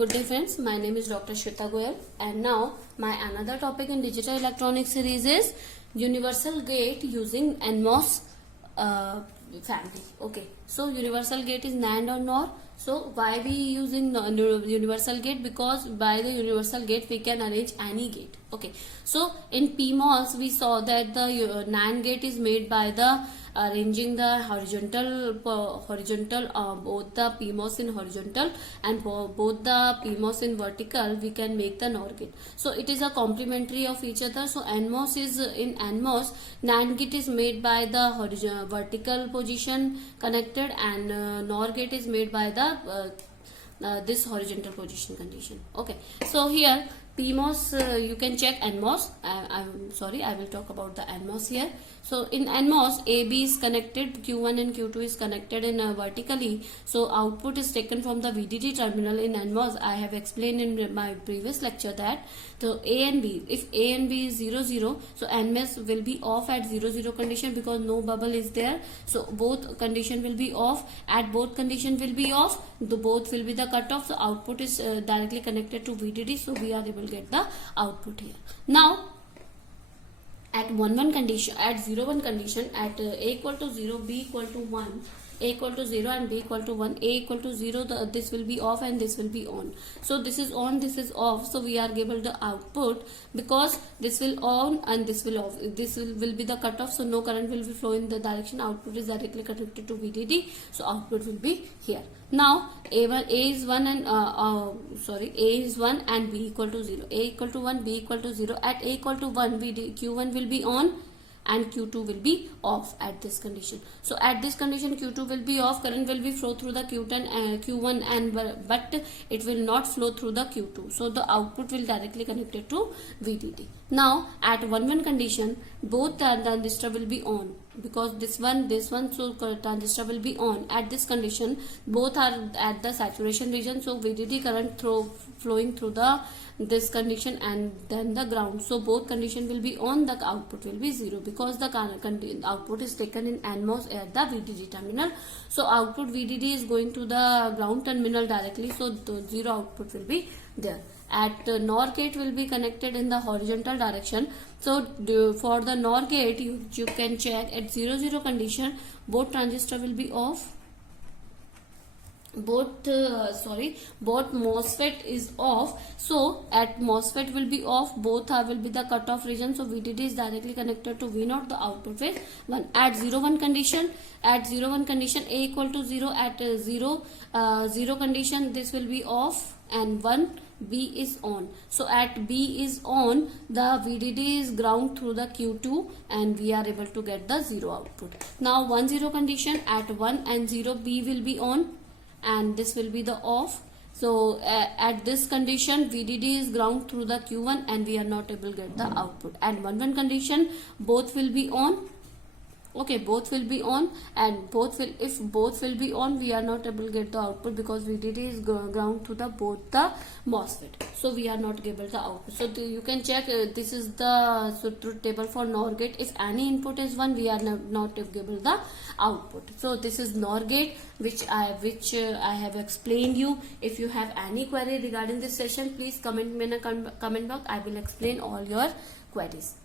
Good day friends, my name is Dr. Shweta Goyal and now my another topic in digital electronics series is universal gate using NMOS family. Okay, so universal gate is NAND or NOR. So why we using universal gate? Because by the universal gate we can arrange any gate. Okay, so in PMOS we saw that the NAND gate is made by the arranging the horizontal both the PMOS in horizontal and both the PMOS in vertical, we can make the NOR gate. So it is a complementary of each other. So NMOS is in NMOS, NAND gate is made by the vertical position connected and NOR gate is made by the this horizontal position condition. Okay, so here PMOS you can check NMOS. I'm sorry, I will talk about the NMOS here. So in NMOS, AB is connected, Q1 and Q2 is connected in vertically. So output is taken from the VDD terminal in NMOS. I have explained in my previous lecture that so A and B, if A and B is 0 0, so NMOS will be off at 0 0 condition because no bubble is there. So both condition will be off. At both condition will be off. The both will be the cutoff. So output is directly connected to VDD. So we are able to get the output here. Now at 1 condition, at 0 1 condition, at A equal to 0, B equal to 1, A equal to 0 and B equal to 1, A equal to 0, this will be off and this will be on. So this is on, this is off. So we are given the output because this will on and this will off. This will be the cutoff. So no current will be flow in the direction. Output is directly connected to VDD. So output will be here. Now A is 1 and A is 1 and B equal to 0. A equal to 1, B equal to 0. At A equal to 1, Q1 will be on and Q2 will be off at this condition. So at this condition Q2 will be off, current will be flow through the Q1 and but it will not flow through the Q2. So the output will directly connected to VDD. Now at 1 condition, both transistor will be on because this one, so transistor will be on. At this condition, both are at the saturation region. So VDD current flowing through this condition and then the ground. So both condition will be on, the output will be 0 because the output is taken in NMOS at the VDD terminal. So output VDD is going to the ground terminal directly. So the 0 output will be there. At NOR gate will be connected in the horizontal direction. So for the NOR gate you can check at 0 0 condition, both transistor will be off. Both MOSFET is off. So at MOSFET will be off, both will be the cutoff region. So VDD is directly connected to V0, the output is 1. At 0 1 condition, A equal to 0, at 0 condition this will be off and 1, B is on. So at B is on, the VDD is ground through the Q2 and we are able to get the 0 output. Now 1 0 condition, at 1 and 0 B will be on and this will be the off. So at this condition VDD is ground through the Q1 and we are not able to get the output. And 1 1 condition, both will be on. Okay, both will be on and if both will be on, we are not able to get the output because VDD is ground to both the MOSFET. So we are not able the output. So you can check this is the truth table for NOR gate. If any input is 1, we are not able the output. So this is NOR gate which I have explained you. If you have any query regarding this session, please comment in a comment box. I will explain all your queries.